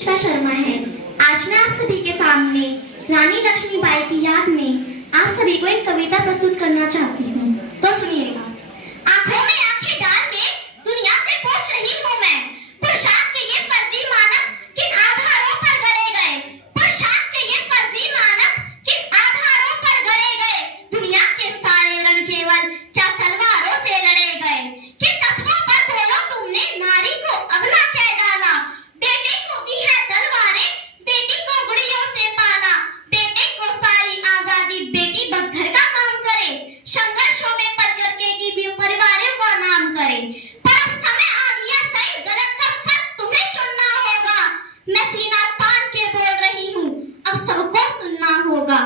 अनुष्का शर्मा है। आज मैं आप सभी के सामने रानी लक्ष्मीबाई की याद में आप सभी को एक कविता प्रस्तुत करना चाहती हूँ, तो सुनिएगा। आंखों में आंखें डाल के दुनिया से पूछ रही हूँ मैं, पुरुषार्थ के ये फर्जी मानक किन आधारों पर गढ़े गए? पुरुषार्थ के ये फर्जी मानक किन आधारों पर गढ़े गए? दुनिया के सारे रण केवल क्या तलवारों से लड़े गए? किन तत्वों पर बोलो तुमने नारी को अगला कह डाला? बेटे को दी है तलवारें, बेटी को गुड़ियों से पाला। बेटे को सारी आजादी, बेटी बस घर का काम करे। संघर्षों में पल करके की भी परिवारों का नाम करे। पर अब समय आ गया, सही गलत का फर्क तुम्हें चुनना होगा। मैं सीना तान के बोल रही हूँ, अब सबको सुनना होगा।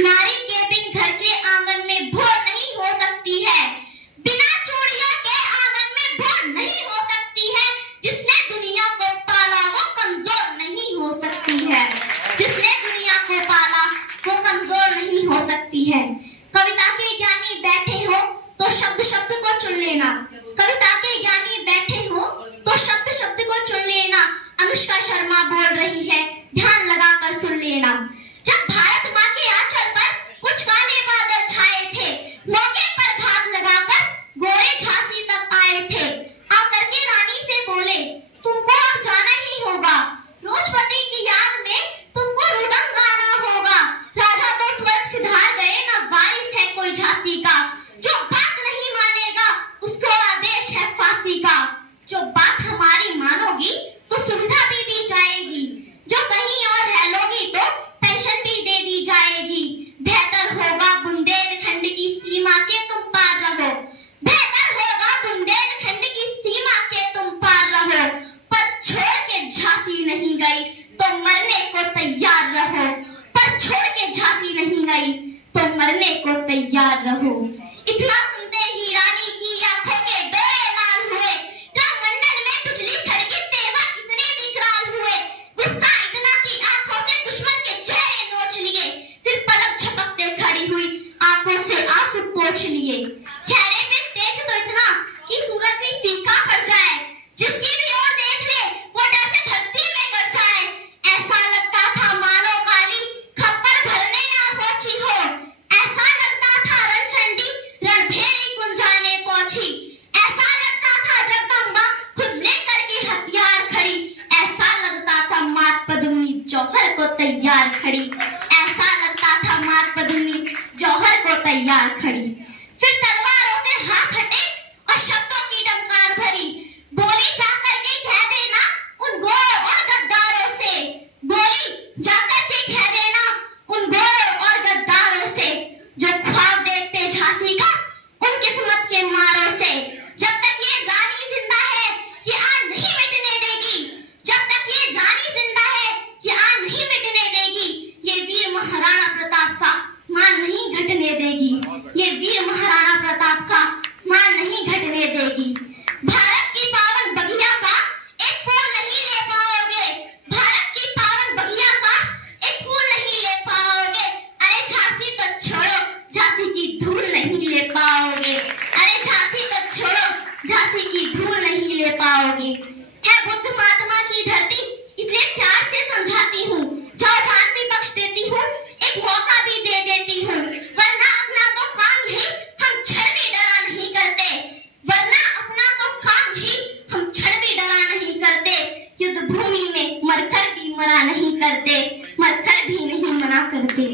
नारी के बिन घर के आंगन में भोर नहीं हो सकती है, बिना चूड़ियों के आंगन में भोर नहीं हो सकती है। जिसने दुनिया को पाला वो कमजोर नहीं हो सकती है, जिसने दुनिया को पाला वो कमजोर नहीं हो सकती है। कविता के ज्ञानी बैठे हो तो शब्द शब्द को चुन लेना। कविता के ज्ञानी बैठे हो तो शब्द शब्द को चुन लेना। अनुष्का शर्मा बोल रही है, ध्यान लगाकर सुन लेना। जब भारत माँ के आंचल पर कुछ काले बादल छाए थे, मौके पर घात लगाकर गोरे झांसी तक आए थे। आकर के रानी से बोले, तुमको अब जाना ही होगा। रोजपति की याद में तुमको रुदन गाना होगा। राजा तो स्वर्ग सिधार गए, न वारिस है कोई झांसी का। जो बात नहीं मानेगा उसको आदेश है फांसी का। जो बात हमारी मानोगी तो सुविधा भी दी जाएगी, जो कहीं और रह लोगी तो पेंशन भी दे दी जाएगी। बेहतर होगा बुंदेलखंड की सीमा के तुम पार रहो, बेहतर होगा बुंदेलखंड की सीमा के तुम पार रहो। पर छोड़ के झांसी नहीं गई तो मरने को तैयार रहो, पर छोड़ के झांसी नहीं गई तो मरने को तैयार रहो। इतना सुनते ही रानी की आंखों के डोरे लाल हुए। मंडल में बिजली खड़की, तेवर इतने विकराल हुए। गुस्सा इतना कि आंखों से दुश्मन के चेहरे नोच लिए। फिर पलक झपकते खड़ी हुई, आंखों से आंसू पोंछ लिए। चेहरे पे तेज तो इतना कि सूरज भी फीका पड़ जाए। जिसकी भी ओर देख ले वो डर से धरती में गिर जाए। ऐसा लगता था मानो काली खप्पर भरने आ पहुंची हो। ऐसा लगता था रणचंडी रणभेरी गुंजाने पहुंची। ऐसा लगता था जगदम्बा खुद लेकर के हथियार खड़ी। ऐसा लगता था मात पद्मिनी जौहर को तैयार खड़ी। ऐसा लगता था मात पद्मिनी जौहर को तैयार खड़ी। फिर तलवारों से हाथ हटे और शब्दों की डंकार भरी। बोली जाकर के कह देना उन गोरों और गद्दारों से। बोली जाकर के कह देना उन गोरों और गद्दारों से, जो ख्वाब देखते झांसी का उन किस्मत के मारों से। जब तक ये रानी जिंदा है ये आग नहीं मिटने देगी। जब तक ये रानी जिंदा है ये आग नहीं मिटने देगी। ये वीर महाराणा प्रताप का मान नहीं घटने देगी। ये वीर महाराणा प्रताप का मान नहीं घटने देगी। भारत की पावन बगिया का एक फूल नहीं ले पाओगे। भारत की पावन बगिया का एक फूल नहीं ले पाओगे। अरे झांसी तो छोड़ो, झांसी की धूल नहीं ले पाओगे। अरे झांसी तो छोड़ो, झांसी की धूल नहीं ले पाओगे। है बुद्ध महात्मा की धरती, इसलिए प्यार से समझाती हूँ। जाओ जान भी बख्श देती हूँ, एक मौका भी दे देती हूँ। वरना अपना तो काम ही हम क्षण भी डरा नहीं करते। वरना अपना तो काम ही हम क्षण भी डरा नहीं करते। युद्ध भूमि में मरकर भी मना नहीं करते, मरकर भी नहीं मना करते।